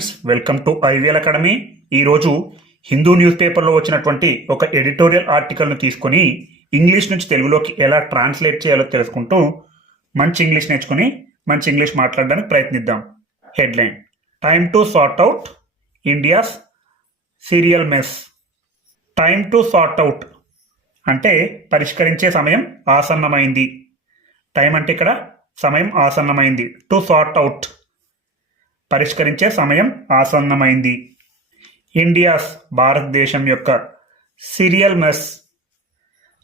Friends welcome to IVL academy. ఈరోజు Hindu news పేపర్లో వచ్చినటువంటి ఒక ఎడిటోరియల్ ఆర్టికల్ను తీసుకొని ఇంగ్లీష్ నుంచి తెలుగులోకి ఎలా ట్రాన్స్లేట్ చేయాలో తెలుసుకుంటూ మంచి ఇంగ్లీష్ నేర్చుకుని మంచి ఇంగ్లీష్ మాట్లాడడానికి ప్రయత్నిద్దాం. Headline. Time to sort out India's cereal mess time to sort out అంటే పరిష్కరించే సమయం ఆసన్నమైంది. టైం అంటే ఇక్కడ సమయం ఆసన్నమైంది. టు సార్ట్ అవుట్ పరిష్కరించే సమయం ఆసన్నమైంది. ఇండియాస్ భారతదేశం యొక్క సీరియల్ మెస్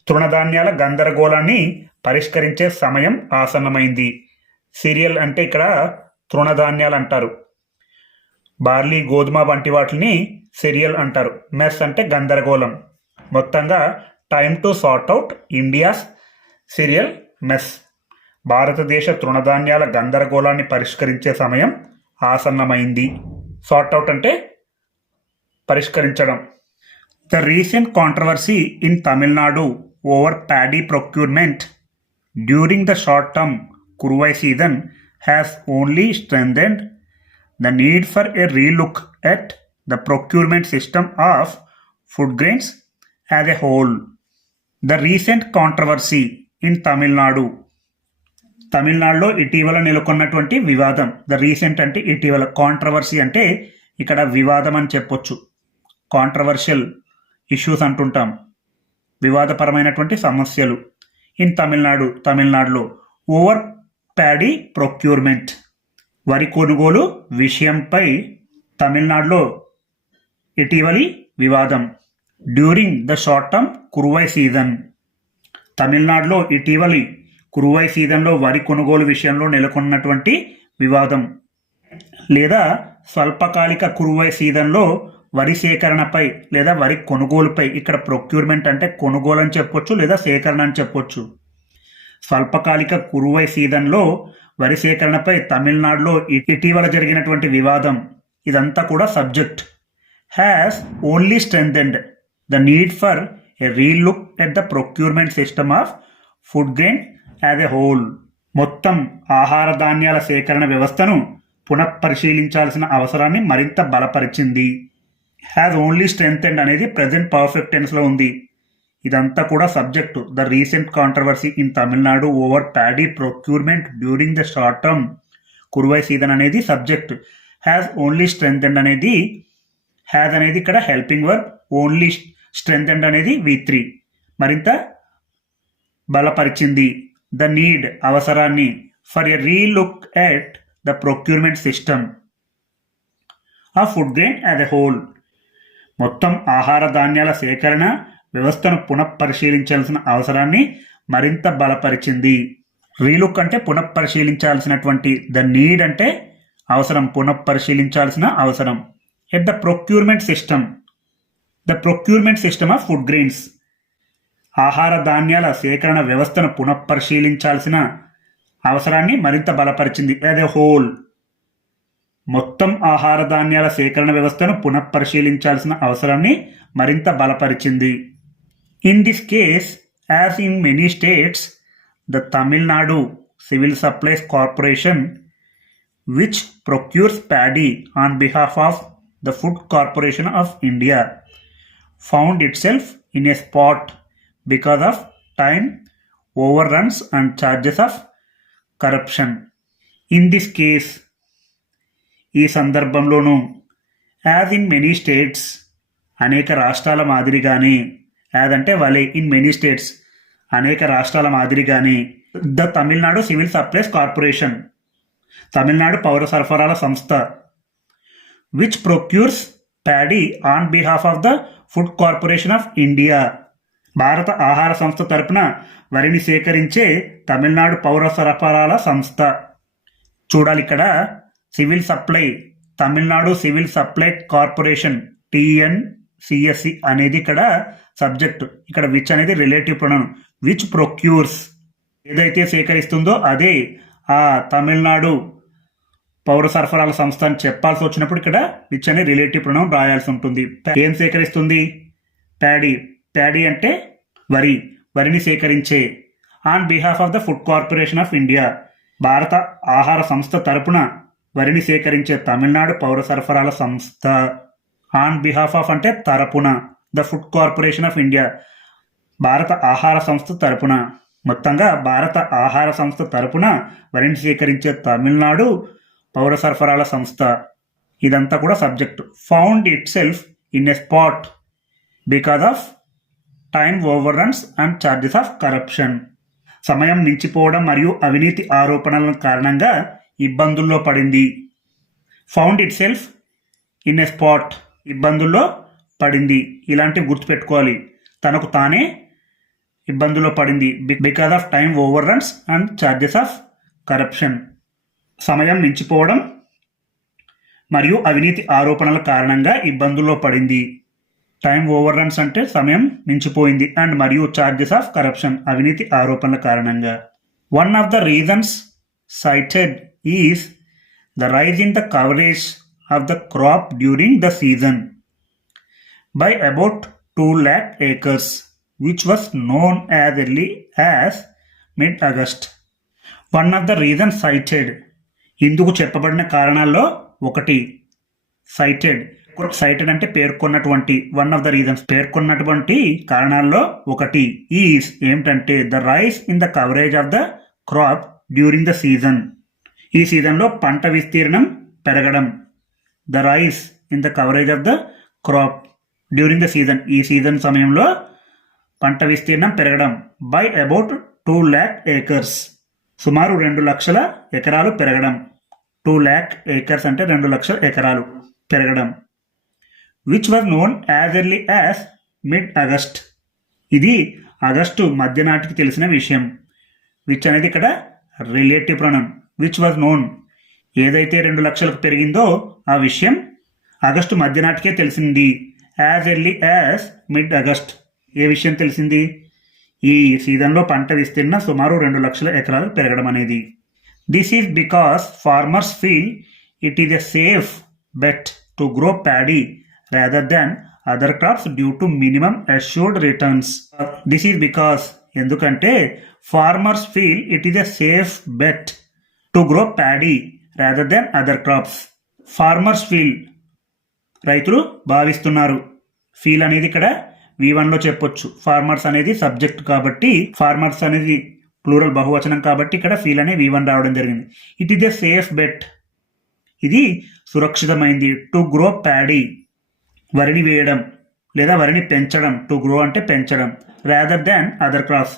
తృణధాన్యాల గందరగోళాన్ని పరిష్కరించే సమయం ఆసన్నమైంది. సీరియల్ అంటే ఇక్కడ తృణధాన్యాలు అంటారు. బార్లీ గోధుమ వంటి వాటిని సిరియల్ అంటారు. మెస్ అంటే గందరగోళం. మొత్తంగా time to sort out India's cereal mess. భారతదేశ తృణధాన్యాల గందరగోళాన్ని పరిష్కరించే సమయం ఆసన్నమైంది. సార్ట్ అవుట్ అంటే పరిష్కరించడం. The recent controversy in Tamil Nadu over paddy procurement during the short term Kuruvai season has only strengthened the need for a relook at the procurement system of food grains as a whole the recent controversy in Tamil Nadu తమిళనాడులో ఇటీవల నెలకొన్నటువంటి వివాదం. The recent అంటే ఇటీవల controversy అంటే ఇక్కడ వివాదం అని చెప్పొచ్చు. కాంట్రవర్షియల్ ఇష్యూస్ అంటుంటాం. వివాదపరమైనటువంటి సమస్యలు. ఇన్ తమిళనాడు తమిళనాడులో ఓవర్ ప్యాడీ ప్రొక్యూర్మెంట్ వరి కొనుగోలు విషయంపై తమిళనాడులో ఇటీవలి వివాదం. During the short term Kuruvai season తమిళనాడులో ఇటీవలి కురువై సీజన్లో వరి కొనుగోలు విషయంలో నెలకొన్నటువంటి వివాదం. లేదా స్వల్పకాలిక కురువై సీజన్లో వరి సేకరణపై లేదా వరి కొనుగోలుపై ఇక్కడ ప్రొక్యూర్మెంట్ అంటే కొనుగోలు అని చెప్పొచ్చు లేదా సేకరణ అని చెప్పొచ్చు. స్వల్పకాలిక కురువై సీజన్లో వరి సేకరణపై తమిళనాడులో ఇటీవల జరిగినటువంటి వివాదం. ఇదంతా కూడా subject has only strengthened the need for a relook at the procurement system of food grain as a whole మొత్తం ఆహార ధాన్యాల సేకరణ వ్యవస్థను పునఃపరిశీలించాల్సిన అవసరాన్ని మరింత బలపరిచింది. హ్యాజ్ ఓన్లీ స్ట్రెంత్ అండ్ అనేది ప్రజెంట్ పర్ఫెక్ట్ టెన్స్లో ఉంది. ఇదంతా కూడా subject the recent controversy in Tamil Nadu over paddy procurement during the short term Kuruvai season అనేది subject has only strengthened అనేది హ్యాజ్ అనేది ఇక్కడ helping work only strengthened అనేది వి త్రీ మరింత బలపరిచింది. ద నీడ్ అవసరాన్ని. For a relook at the procurement system. ఆ food grain as a whole. మొత్తం ఆహార ధాన్యాల సేకరణ వ్యవస్థను పునఃపరిశీలించాల్సిన అవసరాన్ని మరింత బలపరిచింది. రీలుక్ అంటే పునఃపరిశీలించాల్సినటువంటి ద నీడ్ అంటే అవసరం పునఃపరిశీలించాల్సిన అవసరం. At the procurement system. The procurement system of food grains ఆహార ధాన్యాల సేకరణ వ్యవస్థను పునఃపరిశీలించాల్సిన అవసరాన్ని మరింత బలపరిచింది. యాజ్ ఎ హోల్ మొత్తం ఆహార ధాన్యాల సేకరణ వ్యవస్థను పునఃపరిశీలించాల్సిన అవసరాన్ని మరింత బలపరిచింది. In this case as in many states the Tamil Nadu civil supplies corporation which procures paddy on behalf of the food corporation of India found itself in a spot because of time overruns and charges of corruption in this case ఈ సందర్భంలోనూ as in many states అనేక రాష్ట్రాల మాదిరిగానే as అంటే వలే in many states అనేక రాష్ట్రాల మాదిరిగానే the Tamil Nadu civil supplies corporation Tamil Nadu పౌర సరఫరాల సంస్థ which procures paddy on behalf of the food corporation of India భారత ఆహార సంస్థ తరపున వరిని సేకరించే తమిళనాడు పౌర సరఫరాల సంస్థ. చూడాలి ఇక్కడ. Civil supply Tamil Nadu civil supply corporation TN CSC అనేది ఇక్కడ సబ్జెక్ట్. ఇక్కడ విచ్ అనేది రిలేటివ్ ప్రొనౌన్ విచ్ ప్రొక్యూర్స్ ఏదైతే సేకరిస్తుందో అదే ఆ తమిళనాడు పౌర సరఫరాల సంస్థ అని చెప్పాల్సి వచ్చినప్పుడు ఇక్కడ విచ్ అనే రిలేటివ్ ప్రొనౌన్ రాయాల్సి ఉంటుంది. ఏం సేకరిస్తుంది? ప్యాడీ. ప్యాడీ అంటే వరి వరిని సేకరించే. On behalf of the food corporation of India భారత ఆహార సంస్థ తరపున వరిని సేకరించే తమిళనాడు పౌర సరఫరాల సంస్థ. ఆన్ బిహాఫ్ ఆఫ్ అంటే తరపున the food corporation of India భారత ఆహార సంస్థ తరపున. మొత్తంగా భారత ఆహార సంస్థ తరపున వరిని సేకరించే తమిళనాడు పౌర సరఫరాల సంస్థ. ఇదంతా కూడా subject. Found itself in a spot because of time overruns and charges of corruption. సమయం మించిపోవడం మరియు అవినీతి ఆరోపణల కారణంగా ఇబ్బందుల్లో పడింది. Found itself in a spot ఇబ్బందుల్లో పడింది. ఇలాంటివి గుర్తుపెట్టుకోవాలి. తనకు తానే ఇబ్బందుల్లో పడింది. Because of time overruns and charges of corruption సమయం మించిపోవడం మరియు అవినీతి ఆరోపణల కారణంగా ఇబ్బందుల్లో పడింది. టైం ఓవర్ రన్స్ అంటే సమయం మించిపోయింది అండ్ మరియు ఛార్జెస్ ఆఫ్ కరప్షన్ అవినీతి ఆరోపణల కారణంగా. One of the reasons cited is the rise in the coverage of the crop during the season by about two lakh acres which was known as early as mid August one of the reason cited ఇందుకు చెప్పబడిన కారణాల్లో ఒకటి cited cited అంటే పేర్కొన్నటువంటి one of the reasons పేర్కొన్నటువంటి కారణాల్లో ఒకటి is ఏమిటంటే the rise in the coverage of the crop during the season ఈ సీజన్లో పంట విస్తీర్ణం పెరగడం. The rise in the coverage of the crop during the season ఈ సీజన్ సమయంలో పంట విస్తీర్ణం పెరగడం by about two lakh acres సుమారు రెండు లక్షల ఎకరాలు పెరగడం. టూ ల్యాక్ ఏకర్స్ అంటే రెండు లక్షల ఎకరాలు పెరగడం. Which were known as early as mid August ఇది ఆగస్టు మధ్య నాటికి తెలిసిన విషయం. విచ్ అనేది ఇక్కడ relative pronoun which was known ఏదైతే రెండు లక్షలకు పెరిగిందో ఆ విషయం ఆగస్టు మధ్య నాటికే తెలిసింది. As early as mid August ఏ విషయం తెలిసింది? ఈ సీజన్లో పంట విస్తీర్ణ సుమారు రెండు లక్షల ఎకరాలు పెరగడం అనేది. This is because farmers feel it is a safe bet to grow paddy rather than other crops due to minimum assured returns this is because ఎందుకంటే farmers feel it is a safe bet to grow paddy rather than other crops farmers feel రైతులు భావిస్తున్నారు. Feel అనేది ఇక్కడ వి వన్లో చెప్పొచ్చు. Farmers అనేది subject కాబట్టి farmers అనేది ప్లూరల్ బహువచనం కాబట్టి ఇక్కడ ఫీల్ అనే వి వన్ రావడం జరిగింది. It is a safe bet ఇది సురక్షితమైంది. టు గ్రో ప్యాడీ వరిని వేయడం లేదా వరిని పెంచడం టు గ్రో అంటే పెంచడం రాదర్ దాన్ అదర్ క్రాప్స్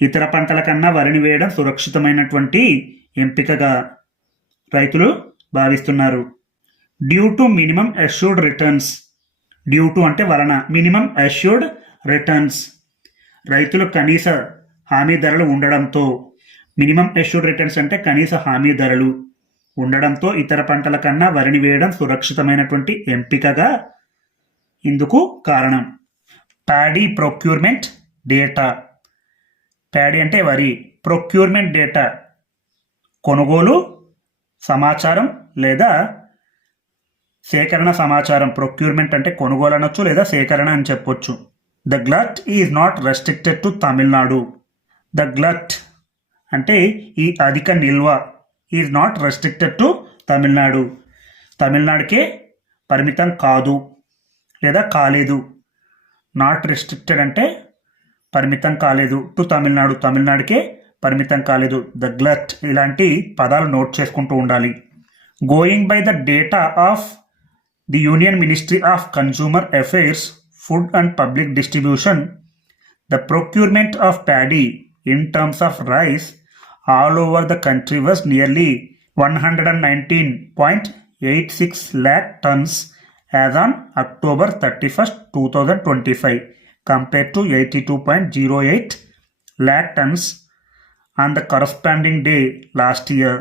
ఇతర పంటల కన్నా వరిని వేయడం సురక్షితమైనటువంటి ఎంపికగా రైతులు భావిస్తున్నారు. Due to minimum assured returns due to అంటే వలన మినిమం అష్యూర్డ్ రిటర్న్స్ రైతులు కనీస హామీ ధరలు ఉండడంతో మినిమం అష్యూర్డ్ రిటర్న్స్ అంటే కనీస హామీ ధరలు ఉండడంతో ఇతర పంటల కన్నా వరిని వేయడం సురక్షితమైనటువంటి ఎంపికగా ఇందుకు కారణం. Paddy procurement data. ప్యాడీ అంటే వరి. Procurement data. కొనుగోలు సమాచారం లేదా సేకరణ సమాచారం. ప్రొక్యూర్మెంట్ అంటే కొనుగోలు అనొచ్చు లేదా సేకరణ అని చెప్పొచ్చు. The glut is not restricted to Tamil Nadu. The glut అంటే ఈ అధిక నిల్వ is not restricted to Tamil Nadu. తమిళనాడుకే పరిమితం కాదు. లేదా కాలేదు. నాట్ రెస్ట్రిక్టెడ్ అంటే పరిమితం కాలేదు. టు తమిళనాడు తమిళనాడుకే పరిమితం కాలేదు. ద గ్లట్ ఇలాంటి పదాలు నోట్ చేసుకుంటూ ఉండాలి. Going by the data of the union ministry of consumer affairs food and public distribution the procurement of paddy in terms of rice all over the country was nearly one hundred and nineteen point eight six lakh tons as on October thirty first two thousand twenty five compare to eighty two point zero eight lakh tons on the corresponding day last year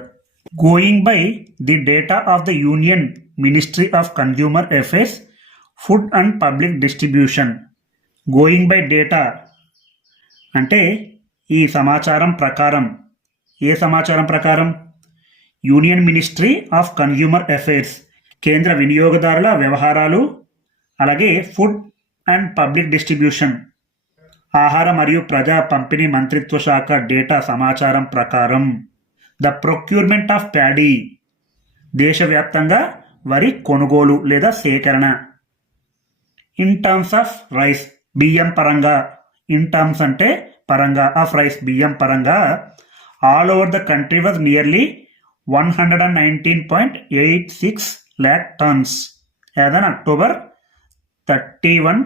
going by the data of the union ministry of consumer affairs food and public distribution going by data అంటే ఈ సమాచారం ప్రకారం ఏ సమాచారం ప్రకారం? Union ministry of consumer affairs కేంద్ర వినియోగదారుల వ్యవహారాలు అలాగే ఫుడ్ అండ్ పబ్లిక్ డిస్ట్రిబ్యూషన్ ఆహార మరియు ప్రజా పంపిణీ మంత్రిత్వ శాఖ డేటా సమాచారం ప్రకారం. ద ప్రొక్యూర్మెంట్ ఆఫ్ ప్యాడీ దేశవ్యాప్తంగా వరి కొనుగోలు లేదా సేకరణ. ఇన్ టర్మ్స్ ఆఫ్ రైస్ బియ్యం పరంగా ఇన్ టర్మ్స్ అంటే పరంగా ఆఫ్ రైస్ బియ్యం పరంగా all over the country was nearly one hundred and nineteen point eight six lakh tons as October thirty one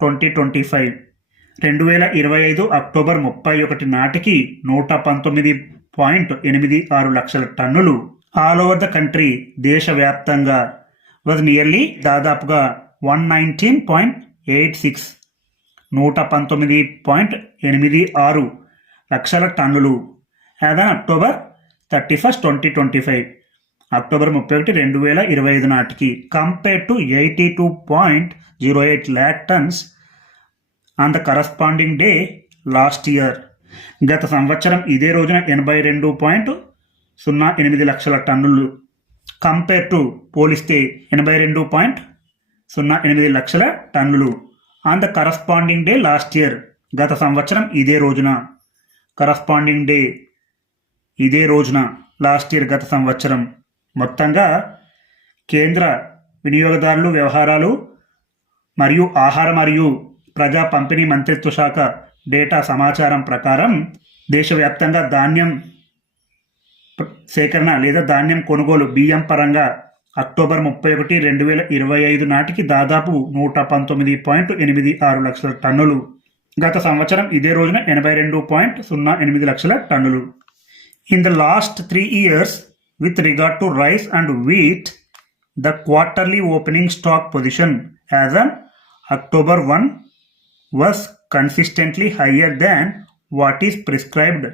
twenty twenty five రెండు వేల ఇరవై ఐదు అక్టోబర్ ముప్పై ఒకటి నాటికి నూట పంతొమ్మిది పాయింట్ ఎనిమిది ఆరు లక్షల టన్నులు ఆల్ ఓవర్ ద కంట్రీ దేశవ్యాప్తంగా వాజ్ నియర్లీ దాదాపుగా one nineteen point eight six. నూట పంతొమ్మిది పాయింట్ ఎనిమిది ఆరు లక్షల టన్నులు. As on October thirty first twenty twenty five October ముప్పై ఒకటి రెండు వేల ఇరవై ఐదు నాటికి. Compare to eighty two point zero eight lakh tons on the corresponding day last year గత సంవత్సరం ఇదే రోజున ఎనభై రెండు పాయింట్ సున్నా ఎనిమిది లక్షల టన్నులు. కంపేర్ టు పోలిస్తే ఎనభై రెండు పాయింట్ సున్నా ఎనిమిది లక్షల టన్నులు. On the corresponding day last year గత సంవత్సరం ఇదే రోజున. కరస్పాండింగ్ డే ఇదే రోజున లాస్ట్ ఇయర్ గత సంవత్సరం. మొత్తంగా కేంద్ర వినియోగదారులు వ్యవహారాలు మరియు ఆహార మరియు ప్రజా పంపిణీ మంత్రిత్వ శాఖ డేటా సమాచారం ప్రకారం దేశవ్యాప్తంగా ధాన్యం సేకరణ లేదా ధాన్యం కొనుగోలు బియ్యం పరంగా అక్టోబర్ ముప్పై ఒకటి రెండు వేల ఇరవై ఐదు నాటికి దాదాపు నూట పంతొమ్మిది పాయింట్ ఎనిమిది ఆరు లక్షల టన్నులు. గత సంవత్సరం ఇదే రోజున ఎనభై రెండు పాయింట్ సున్నా ఎనిమిది లక్షల టన్నులు. In the last three years with regard to rice and wheat the quarterly opening stock position as on October one was consistently higher than what is prescribed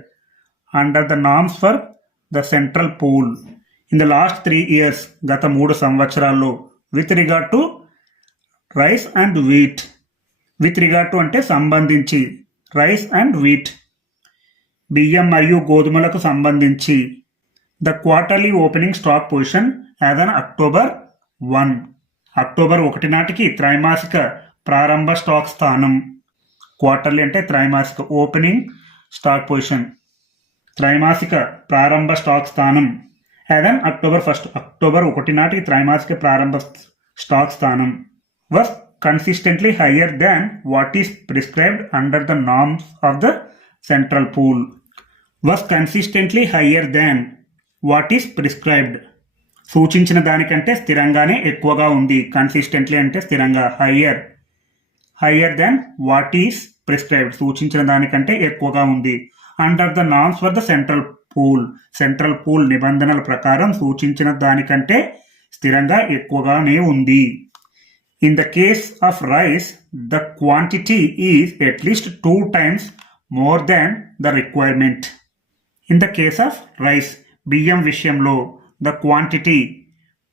under the norms for the central pool in the last three years గత మూడు సంవత్సరాల్లో with regard to rice and wheat with regard to అంటే సంబంధించి rice and wheat బియ్యం మరియు గోధుమలకు సంబంధించి the quarterly opening stock position as on October one October ఒకటి నాటికి త్రైమాసిక ప్రారంభ స్టాక్ స్థానం. క్వార్టర్లీ అంటే త్రైమాసిక ఓపెనింగ్ స్టాక్ పొజిషన్ త్రైమాసిక ప్రారంభ స్టాక్ స్థానం. యాదన్ అక్టోబర్ ఫస్ట్ అక్టోబర్ ఒకటి నాటికి త్రైమాసిక ప్రారంభ స్టాక్ స్థానం was consistently higher than what is prescribed under the norms of the central pool was consistently higher than what is prescribed? సూచించిన దానికంటే స్థిరంగానే ఎక్కువగా ఉంది. కన్సిస్టెంట్లీ అంటే స్థిరంగా. Higher. Higher than what is prescribed? సూచించిన దానికంటే ఎక్కువగా ఉంది. Under the norms for the central pool. Central pool నిబంధనల ప్రకారం సూచించిన దానికంటే స్థిరంగా ఎక్కువగానే ఉంది. In the case of rice the quantity is at least two times more than the requirement in the case of rice బియ్యం విషయంలో ద క్వాంటిటీ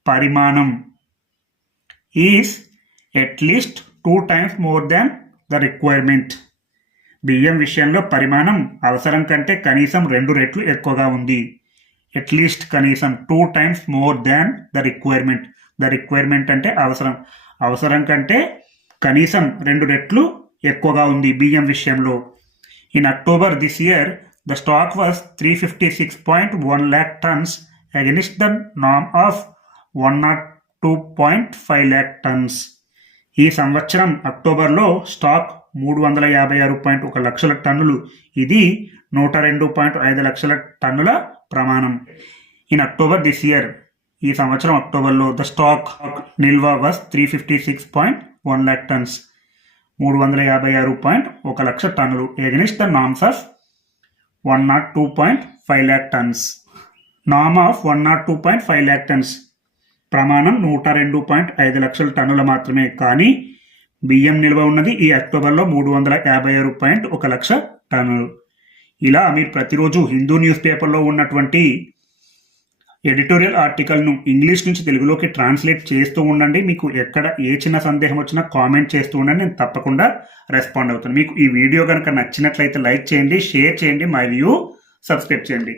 పరిమాణం is at least two times more than the requirement బియ్యం విషయంలో పరిమాణం అవసరం కంటే కనీసం రెండు రెట్లు ఎక్కువగా ఉంది. అట్లీస్ట్ కనీసం two times more than the requirement the requirement అంటే అవసరం. అవసరం కంటే కనీసం రెండు రెట్లు ఎక్కువగా ఉంది బియ్యం విషయంలో. In October this year the stock was three fifty six point one lakh tons against the NAM of one nought two point five lakh tons ఈ సంవత్సరం అక్టోబర్లో స్టాక్ మూడు వందల యాభై ఆరు పాయింట్ ఒక లక్షల టన్నులు. ఇది నూట రెండు పాయింట్ ఐదు లక్షల టన్నుల ప్రమాణం. ఇన్ అక్టోబర్ దిస్ ఇయర్ ఈ సంవత్సరం అక్టోబర్లో ద స్టాక్ నిల్వ was three fifty six point one lakh tons మూడు వందల యాభై ఆరు పాయింట్ ఒక లక్ష టన్నులు against the norms of one nought two point five lakh tons NAM of one nought two point five lakh tons ప్రమాణం నూట రెండు పాయింట్ ఐదు లక్షల టన్నుల మాత్రమే. కానీ బియ్యం నిల్వ ఉన్నది ఈ అక్టోబర్లో మూడు వందల యాభై ఆరు పాయింట్ ఒక లక్ష టన్నులు. ఇలా మీరు ప్రతిరోజు హిందూ న్యూస్ పేపర్లో ఉన్నటువంటి ఎడిటోరియల్ ఆర్టికల్ను ఇంగ్లీష్ నుంచి తెలుగులోకి ట్రాన్స్లేట్ చేస్తూ ఉండండి. మీకు ఎక్కడ ఏ చిన్న సందేహం వచ్చినా కామెంట్ చేస్తూ ఉండండి. నేను తప్పకుండా రెస్పాండ్ అవుతాను. మీకు ఈ వీడియో కనుక నచ్చినట్లయితే లైక్ చేయండి షేర్ చేయండి మరియు సబ్స్క్రైబ్ చేయండి.